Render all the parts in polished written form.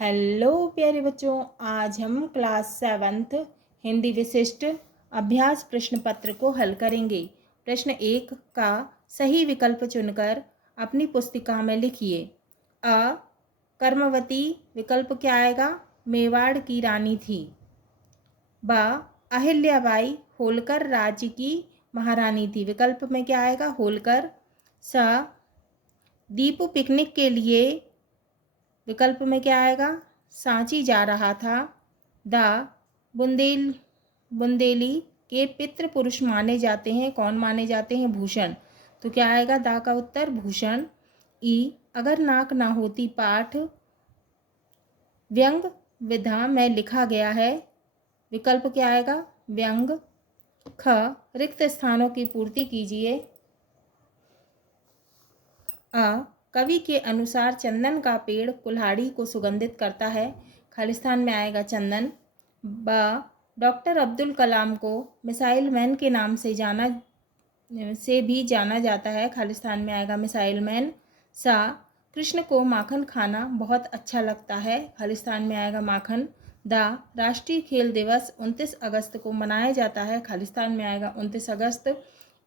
Hello प्यारे बच्चों, आज हम क्लास 7th हिंदी विशिष्ट अभ्यास प्रश्न पत्र को हल करेंगे। प्रश्न 1 का सही विकल्प चुनकर अपनी पुस्तिका में लिखिए। अ कर्मवती विकल्प क्या आएगा? मेवाड़ की रानी थी। ब अहिल्याबाई होलकर राज्य की महारानी थी। विकल्प में क्या आएगा? होलकर। स दीपू पिकनिक के लिए विकल्प में क्या आएगा? सांची जा रहा था। द बुंदेली के पितृ पुरुष माने जाते हैं। कौन माने जाते हैं? भूषण। तो क्या आएगा दा का उत्तर? भूषण। ई अगर नाक ना होती पाठ व्यंग विधा में लिखा गया है। विकल्प क्या आएगा? व्यंग। ख रिक्त स्थानों की पूर्ति कीजिए। अ कवि के अनुसार चंदन का पेड़ कुल्हाड़ी को सुगंधित करता है। खालिस्तान में आएगा चंदन। ब डॉक्टर अब्दुल कलाम को मिसाइल मैन के नाम से भी जाना जाता है। खालिस्तान में आएगा मिसाइल मैन। सा कृष्ण को माखन खाना बहुत अच्छा लगता है। खालिस्तान में आएगा माखन। द राष्ट्रीय खेल दिवस 29 अगस्त को मनाया जाता है। खालिस्तान में आएगा 29 अगस्त।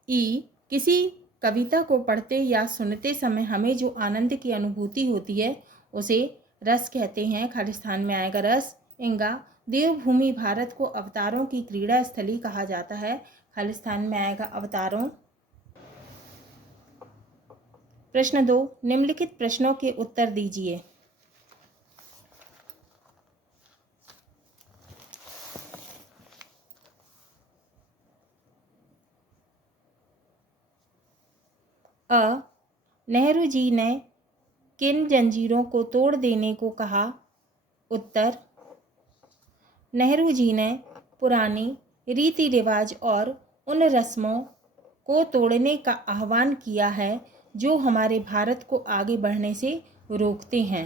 ई किसी कविता को पढ़ते या सुनते समय हमें जो आनंद की अनुभूति होती है उसे रस कहते हैं। खालिस्तान में आएगा रस। इंगा देवभूमि भारत को अवतारों की क्रीड़ा स्थली कहा जाता है। खालिस्तान में आएगा अवतारों। प्रश्न 2 निम्नलिखित प्रश्नों के उत्तर दीजिए। अ नेहरू जी ने किन जंजीरों को तोड़ देने को कहा? उत्तर नेहरू जी ने पुरानी रीति रिवाज और उन रस्मों को तोड़ने का आह्वान किया है जो हमारे भारत को आगे बढ़ने से रोकते हैं।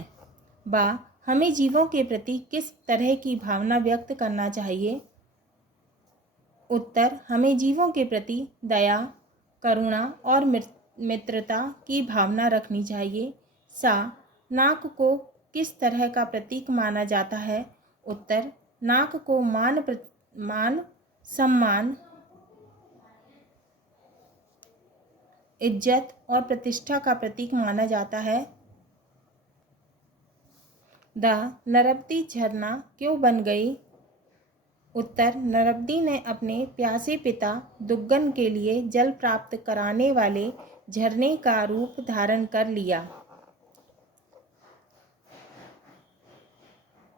बा हमें जीवों के प्रति किस तरह की भावना व्यक्त करना चाहिए? उत्तर हमें जीवों के प्रति दया, करुणा और मित्रता की भावना रखनी चाहिए। सा नाक को किस तरह का प्रतीक माना जाता है? उत्तर नाक को मान सम्मान, इज्जत और प्रतिष्ठा का प्रतीक माना जाता है। द नर्मदी झरना क्यों बन गई? उत्तर नर्मदी ने अपने प्यासे पिता दुग्गन के लिए जल प्राप्त कराने वाले झरने का रूप धारण कर लिया।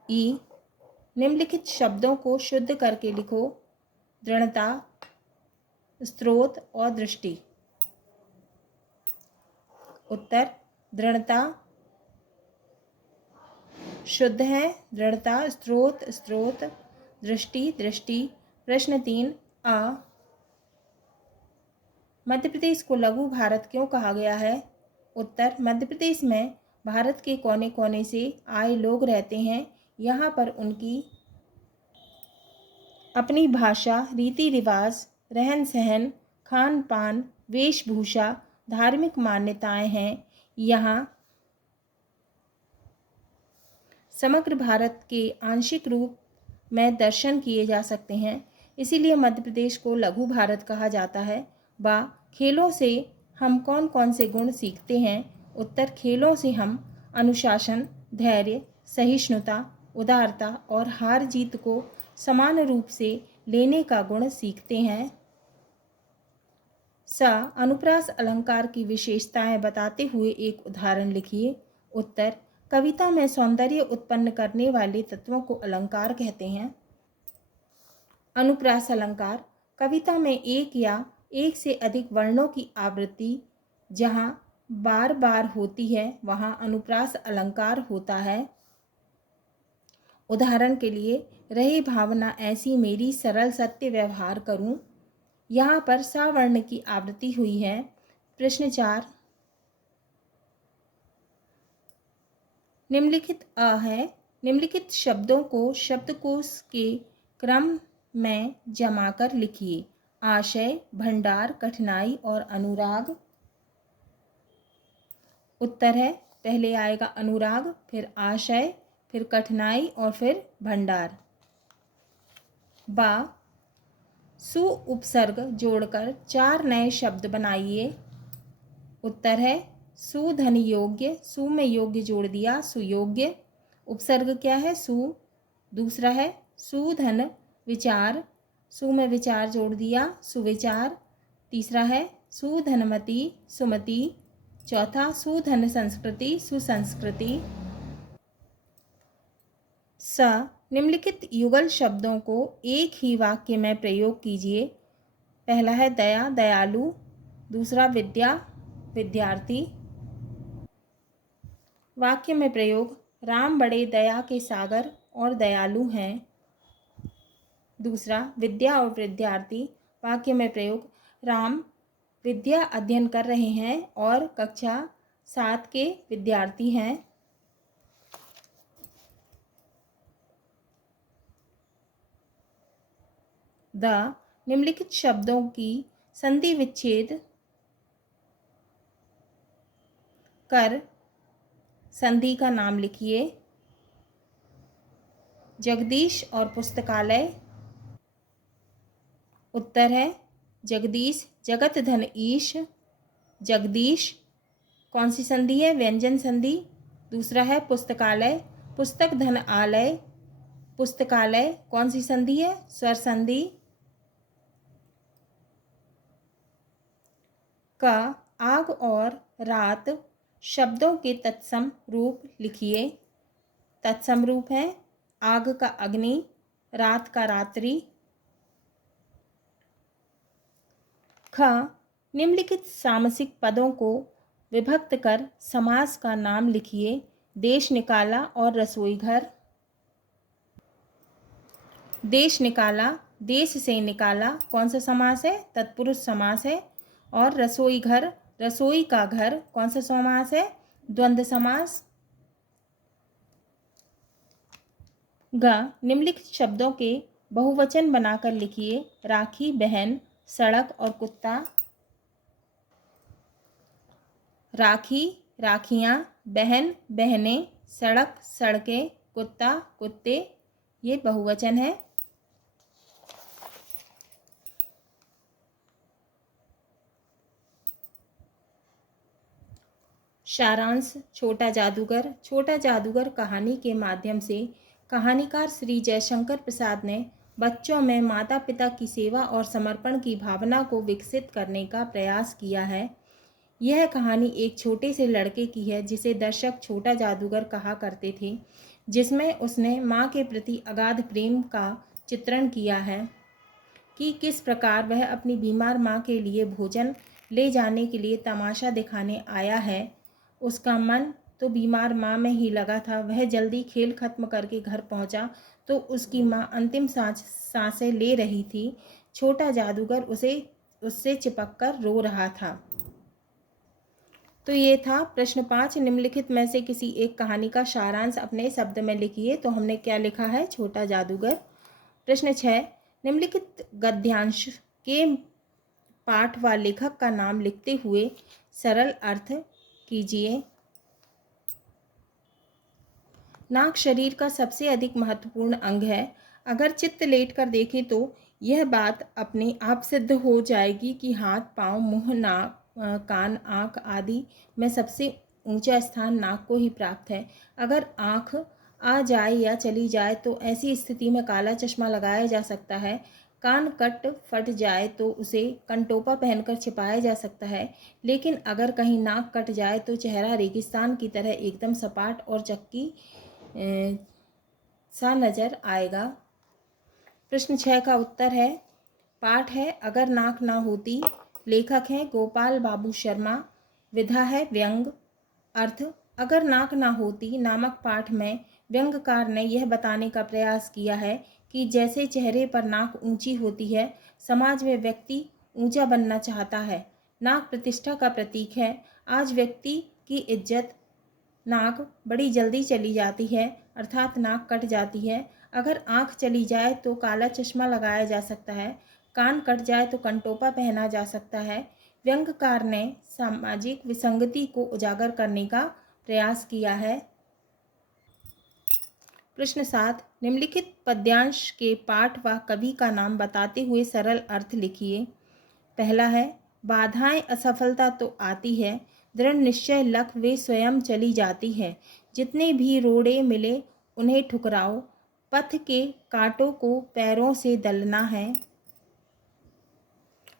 ई निम्नलिखित शब्दों को शुद्ध करके लिखो। दृढ़ता, स्रोत और दृष्टि। उत्तर दृढ़ता शुद्ध है। दृढ़ता स्रोत, दृष्टि। प्रश्न 3 अ मध्य प्रदेश को लघु भारत क्यों कहा गया है? उत्तर मध्य प्रदेश में भारत के कोने कोने से आए लोग रहते हैं। यहाँ पर उनकी अपनी भाषा, रीति रिवाज, रहन सहन, खान पान, वेशभूषा, धार्मिक मान्यताएं हैं। यहाँ समग्र भारत के आंशिक रूप में दर्शन किए जा सकते हैं। इसीलिए मध्य प्रदेश को लघु भारत कहा जाता है। बा खेलों से हम कौन कौन से गुण सीखते हैं? उत्तर खेलों से हम अनुशासन, धैर्य, सहिष्णुता, उदारता और हार जीत को समान रूप से लेने का गुण सीखते हैं। सा अनुप्रास अलंकार की विशेषताएं बताते हुए एक उदाहरण लिखिए। उत्तर कविता में सौंदर्य उत्पन्न करने वाले तत्वों को अलंकार कहते हैं। अनुप्रास अलंकार कविता में एक या एक से अधिक वर्णों की आवृत्ति जहाँ बार बार होती है वहाँ अनुप्रास अलंकार होता है। उदाहरण के लिए रही भावना ऐसी मेरी सरल सत्य व्यवहार करूं। यहाँ पर सा वर्ण की आवृत्ति हुई है। प्रश्न 4 निम्नलिखित अ है। निम्नलिखित शब्दों को शब्दकोश के क्रम में जमा कर लिखिए। आशय, भंडार, कठिनाई और अनुराग। उत्तर है पहले आएगा अनुराग, फिर आशय, फिर कठिनाई और फिर भंडार। बा, सु उपसर्ग जोड़कर 4 नए शब्द बनाइए। उत्तर है सुधन योग्य, सु में योग्य जोड़ दिया, सुयोग्य। उपसर्ग क्या है? सु। दूसरा है सुधन विचार, सु में विचार जोड़ दिया, सुविचार। तीसरा है सुधनमति, सुमति। चौथा सुधन संस्कृति, सुसंस्कृति। स, निम्नलिखित युगल शब्दों को एक ही वाक्य में प्रयोग कीजिए। पहला है दया, दयालु। दूसरा विद्या, विद्यार्थी। वाक्य में प्रयोग, राम बड़े दया के सागर और दयालु हैं। दूसरा विद्या और विद्यार्थी। वाक्य में प्रयोग, राम विद्या अध्ययन कर रहे हैं और कक्षा 7 के विद्यार्थी हैं। द, निम्नलिखित शब्दों की संधि विच्छेद कर संधि का नाम लिखिए। जगदीश और पुस्तकालय। उत्तर है जगदीश, जगत धन ईश। जगदीश कौन सी संधि है? व्यंजन संधि। दूसरा है पुस्तकालय, पुस्तक धन आलय। पुस्तकालय कौन सी संधि है? स्वर संधि। क, आग और रात शब्दों के तत्सम रूप लिखिए। तत्सम रूप है आग का अग्नि, रात का रात्रि। ख, निम्नलिखित सामसिक पदों को विभक्त कर समास का नाम लिखिए। देश निकाला और रसोई घर। देश निकाला, देश से निकाला कौन सा समास है? तत्पुरुष समास है। और रसोई घर, रसोई का घर कौन सा समास है? द्वंद्व समास। ग, निम्नलिखित शब्दों के बहुवचन बनाकर लिखिए। राखी, बहन। सड़क और कुत्ता। राखी, राखियाँ। बहन, बहनें। सड़क, सड़कें। कुत्ता, कुत्ते। ये बहुवचन है। सारांश, छोटा जादूगर। छोटा जादूगर कहानी के माध्यम से कहानीकार श्री जयशंकर प्रसाद ने बच्चों में माता पिता की सेवा और समर्पण की भावना को विकसित करने का प्रयास किया है। यह कहानी एक छोटे से लड़के की है जिसे दर्शक छोटा जादूगर कहा करते थे, जिसमें उसने माँ के प्रति अगाध प्रेम का चित्रण किया है कि किस प्रकार वह अपनी बीमार माँ के लिए भोजन ले जाने के लिए तमाशा दिखाने आया है। उसका मन तो बीमार माँ में ही लगा था। वह जल्दी खेल खत्म करके घर पहुँचा तो उसकी माँ अंतिम सांसें ले रही थी। छोटा जादूगर उससे चिपक कर रो रहा था। तो ये था प्रश्न 5। निम्नलिखित में से किसी एक कहानी का सारांश अपने शब्द में लिखिए। तो हमने क्या लिखा है? छोटा जादूगर। प्रश्न 6, निम्नलिखित गद्यांश के पाठ व लेखक का नाम लिखते हुए सरल अर्थ कीजिए। नाक शरीर का सबसे अधिक महत्वपूर्ण अंग है। अगर चित्त लेट कर देखें तो यह बात अपने आप सिद्ध हो जाएगी कि हाथ, पाँव, मुंह, नाक, कान, आँख आदि में सबसे ऊंचा स्थान नाक को ही प्राप्त है। अगर आँख आ जाए या चली जाए तो ऐसी स्थिति में काला चश्मा लगाया जा सकता है। कान कट फट जाए तो उसे कंटोपा पहनकर छिपाया जा सकता है। लेकिन अगर कहीं नाक कट जाए तो चेहरा रेगिस्तान की तरह एकदम सपाट और चक्की सा नजर आएगा। प्रश्न 6 का उत्तर है, पाठ है अगर नाक ना होती। लेखक हैं गोपाल बाबू शर्मा। विधा है व्यंग। अर्थ, अगर नाक ना होती नामक पाठ में व्यंग्यकार ने यह बताने का प्रयास किया है कि जैसे चेहरे पर नाक ऊंची होती है, समाज में व्यक्ति ऊंचा बनना चाहता है। नाक प्रतिष्ठा का प्रतीक है। आज व्यक्ति की इज्जत नाक बड़ी जल्दी चली जाती है, अर्थात नाक कट जाती है। अगर आँख चली जाए तो काला चश्मा लगाया जा सकता है। कान कट जाए तो कंटोपा पहना जा सकता है। व्यंग्यकार ने सामाजिक विसंगति को उजागर करने का प्रयास किया है। प्रश्न 7, निम्नलिखित पद्यांश के पाठ व कवि का नाम बताते हुए सरल अर्थ लिखिए। पहला है, बाधाएं असफलता तो आती है, दृढ़ निश्चय लख वे स्वयं चली जाती है। जितने भी रोड़े मिले उन्हें ठुकराओ, पथ के कांटों को पैरों से दलना है।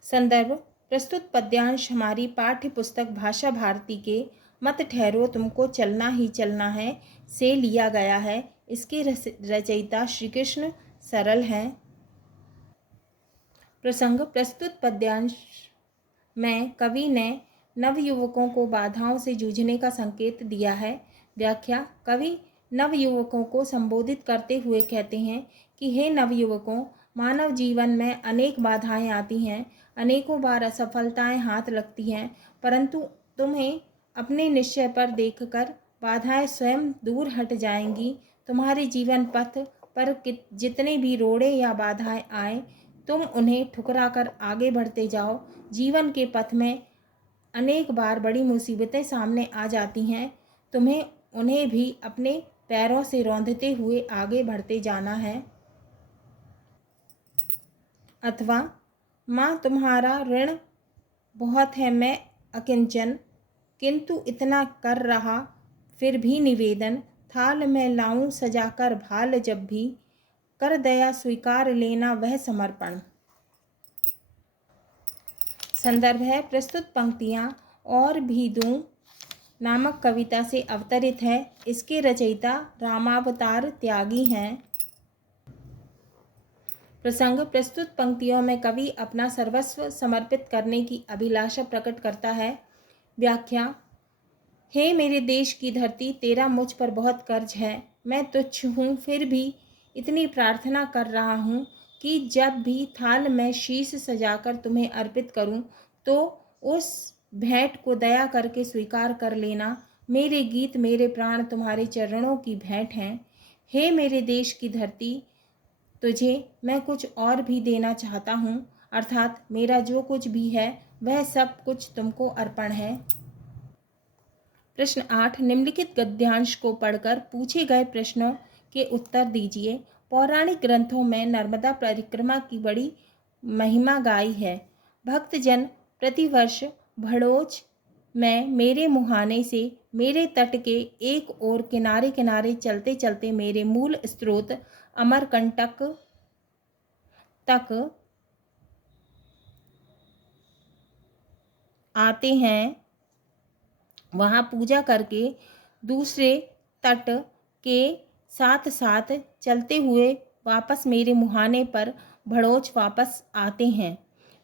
संदर्भ, प्रस्तुत पद्यांश हमारी पाठ्य पुस्तक भाषा भारती के मत ठहरो तुमको चलना ही चलना है से लिया गया है। इसके रचयिता श्री कृष्ण सरल हैं। प्रसंग, प्रस्तुत पद्यांश में कवि ने नवयुवकों को बाधाओं से जूझने का संकेत दिया है। व्याख्या, कवि नवयुवकों को संबोधित करते हुए कहते हैं कि हे नवयुवकों, मानव जीवन में अनेक बाधाएं आती हैं, अनेकों बार असफलताएं हाथ लगती हैं, परंतु तुम्हें अपने निश्चय पर देखकर बाधाएं स्वयं दूर हट जाएंगी। तुम्हारे जीवन पथ पर जितने भी रोड़े या बाधाएं आए, तुम उन्हें ठुकराकर आगे बढ़ते जाओ। जीवन के पथ में अनेक बार बड़ी मुसीबतें सामने आ जाती हैं, तुम्हें उन्हें भी अपने पैरों से रौंदते हुए आगे बढ़ते जाना है। अथवा, माँ तुम्हारा ऋण बहुत है मैं अकिंचन, किंतु इतना कर रहा फिर भी निवेदन, थाल में लाऊं सजाकर भाल जब भी, कर दया स्वीकार लेना वह समर्पण। संदर्भ है, प्रस्तुत पंक्तियाँ और भी दूं नामक कविता से अवतरित है। इसके रचयिता रामावतार त्यागी हैं। प्रसंग, प्रस्तुत पंक्तियों में कवि अपना सर्वस्व समर्पित करने की अभिलाषा प्रकट करता है। व्याख्या, हे मेरे देश की धरती, तेरा मुझ पर बहुत कर्ज है। मैं तुच्छ हूँ, फिर भी इतनी प्रार्थना कर रहा हूँ कि जब भी थाल में शीश सजाकर तुम्हें अर्पित करूँ तो उस भेंट को दया करके स्वीकार कर लेना। मेरे गीत मेरे प्राण तुम्हारे चरणों की भेंट हैं। हे मेरे देश की धरती, तुझे मैं कुछ और भी देना चाहता हूँ, अर्थात मेरा जो कुछ भी है वह सब कुछ तुमको अर्पण है। प्रश्न 8, निम्नलिखित गद्यांश को पढ़कर पूछे गए प्रश्नों के उत्तर दीजिए। पौराणिक ग्रंथों में नर्मदा परिक्रमा की बड़ी महिमा गाई है। भक्तजन प्रतिवर्ष भड़ोच में मेरे मुहाने से मेरे तट के एक ओर किनारे किनारे चलते चलते मेरे मूल स्रोत अमरकंटक तक आते हैं। वहाँ पूजा करके दूसरे तट के साथ साथ चलते हुए वापस मेरे मुहाने पर भड़ोच वापस आते हैं।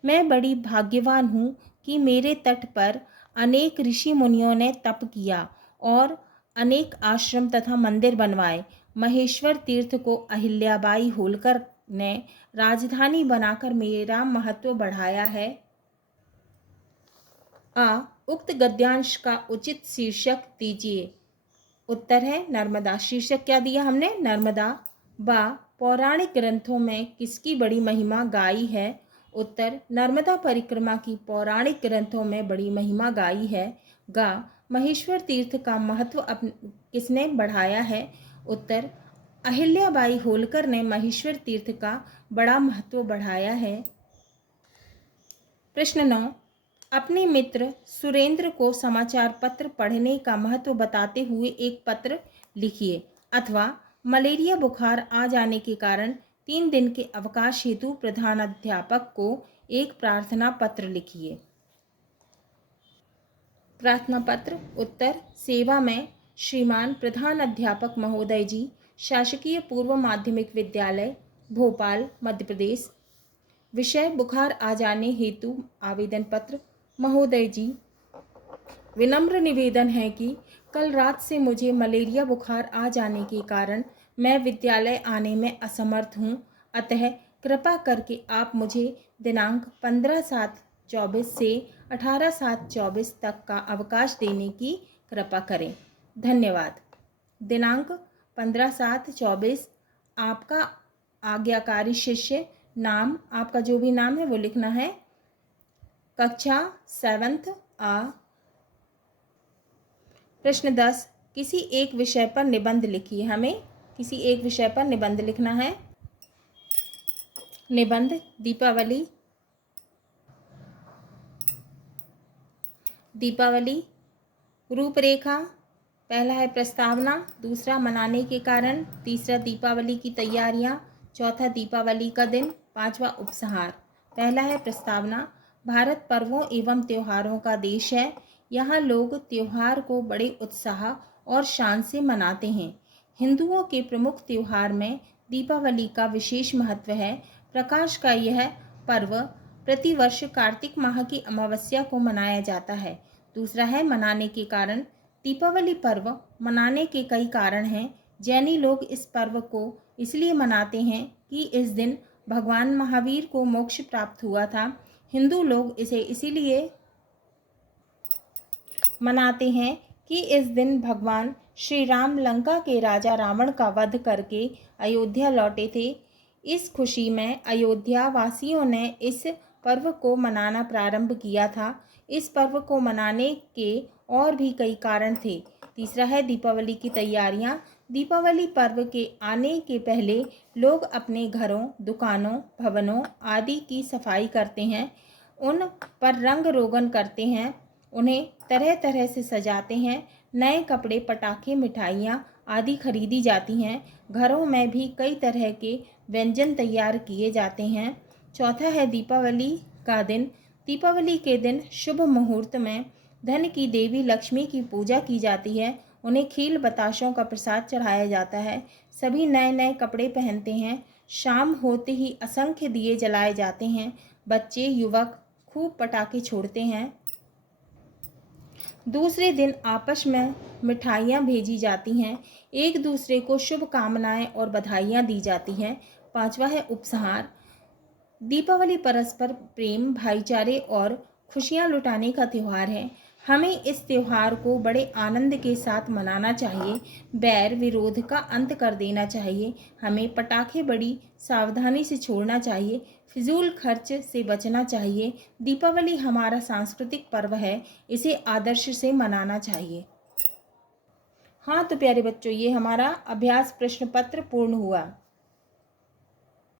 मैं बड़ी भाग्यवान हूँ कि मेरे तट पर अनेक ऋषि मुनियों ने तप किया और अनेक आश्रम तथा मंदिर बनवाए। महेश्वर तीर्थ को अहिल्याबाई होलकर ने राजधानी बनाकर मेरा महत्व बढ़ाया है। उक्त गद्यांश का उचित शीर्षक दीजिए। उत्तर है नर्मदा। शीर्षक क्या दिया हमने? नर्मदा। पौराणिक ग्रंथों में किसकी बड़ी महिमा गाई है? उत्तर, नर्मदा परिक्रमा की पौराणिक ग्रंथों में बड़ी महिमा गाई है। महेश्वर तीर्थ का महत्व किसने बढ़ाया है? उत्तर, अहिल्याबाई होलकर ने महेश्वर तीर्थ का बड़ा महत्व बढ़ाया है। प्रश्न 9, अपने मित्र सुरेंद्र को समाचार पत्र पढ़ने का महत्व बताते हुए एक पत्र लिखिए, अथवा मलेरिया बुखार आ जाने के कारण 3 दिन के अवकाश हेतु प्रधानाध्यापक को एक प्रार्थना पत्र लिखिए। प्रार्थना पत्र। उत्तर, सेवा में श्रीमान प्रधान अध्यापक महोदय जी, शासकीय पूर्व माध्यमिक विद्यालय भोपाल मध्य प्रदेश। विषय, बुखार आ जाने हेतु आवेदन पत्र। महोदय जी, विनम्र निवेदन है कि कल रात से मुझे मलेरिया बुखार आ जाने के कारण मैं विद्यालय आने में असमर्थ हूँ, अतः कृपा करके आप मुझे दिनांक 15/7/24 से 18/7/24 तक का अवकाश देने की कृपा करें। धन्यवाद। दिनांक 15/7/24। आपका आज्ञाकारी शिष्य। नाम, आपका जो भी नाम है वो लिखना है। कक्षा 7th आ। प्रश्न 10, किसी एक विषय पर निबंध लिखिए। हमें किसी एक विषय पर निबंध लिखना है। निबंध दीपावली। दीपावली रूपरेखा। पहला है प्रस्तावना, दूसरा मनाने के कारण, तीसरा दीपावली की तैयारियां, चौथा दीपावली का दिन, पांचवा उपसंहार। पहला है प्रस्तावना। भारत पर्वों एवं त्योहारों का देश है। यहाँ लोग त्योहार को बड़े उत्साह और शान से मनाते हैं। हिंदुओं के प्रमुख त्योहार में दीपावली का विशेष महत्व है। प्रकाश का यह पर्व प्रतिवर्ष कार्तिक माह की अमावस्या को मनाया जाता है। दूसरा है मनाने के कारण। दीपावली पर्व मनाने के कई कारण हैं। जैनी लोग इस पर्व को इसलिए मनाते हैं कि इस दिन भगवान महावीर को मोक्ष प्राप्त हुआ था। हिंदू लोग इसे इसीलिए मनाते हैं कि इस दिन भगवान श्री राम लंका के राजा रावण का वध करके अयोध्या लौटे थे। इस खुशी में अयोध्या वासियों ने इस पर्व को मनाना प्रारंभ किया था। इस पर्व को मनाने के और भी कई कारण थे। तीसरा है दीपावली की तैयारियां। दीपावली पर्व के आने के पहले लोग अपने घरों, दुकानों, भवनों आदि की सफाई करते हैं। उन पर रंग रोगन करते हैं, उन्हें तरह तरह से सजाते हैं। नए कपड़े, पटाखे, मिठाइयाँ आदि खरीदी जाती हैं। घरों में भी कई तरह के व्यंजन तैयार किए जाते हैं। चौथा है दीपावली का दिन। दीपावली के दिन शुभ मुहूर्त में धन की देवी लक्ष्मी की पूजा की जाती है। उन्हें खील बताशों का प्रसाद चढ़ाया जाता है। सभी नए नए कपड़े पहनते हैं। शाम होते ही असंख्य दिए जलाए जाते हैं। बच्चे, युवक खूब पटाखे छोड़ते हैं। दूसरे दिन आपस में मिठाइयाँ भेजी जाती हैं। एक दूसरे को शुभकामनाएं और बधाइयाँ दी जाती हैं। पांचवा है उपसंहार। दीपावली परस्पर प्रेम, भाईचारे और खुशियाँ लुटाने का त्यौहार है। हमें इस त्यौहार को बड़े आनंद के साथ मनाना चाहिए। बैर विरोध का अंत कर देना चाहिए। हमें पटाखे बड़ी सावधानी से छोड़ना चाहिए। फिजूल खर्च से बचना चाहिए। दीपावली हमारा सांस्कृतिक पर्व है, इसे आदर्श से मनाना चाहिए। हाँ तो प्यारे बच्चों, ये हमारा अभ्यास प्रश्न पत्र पूर्ण हुआ।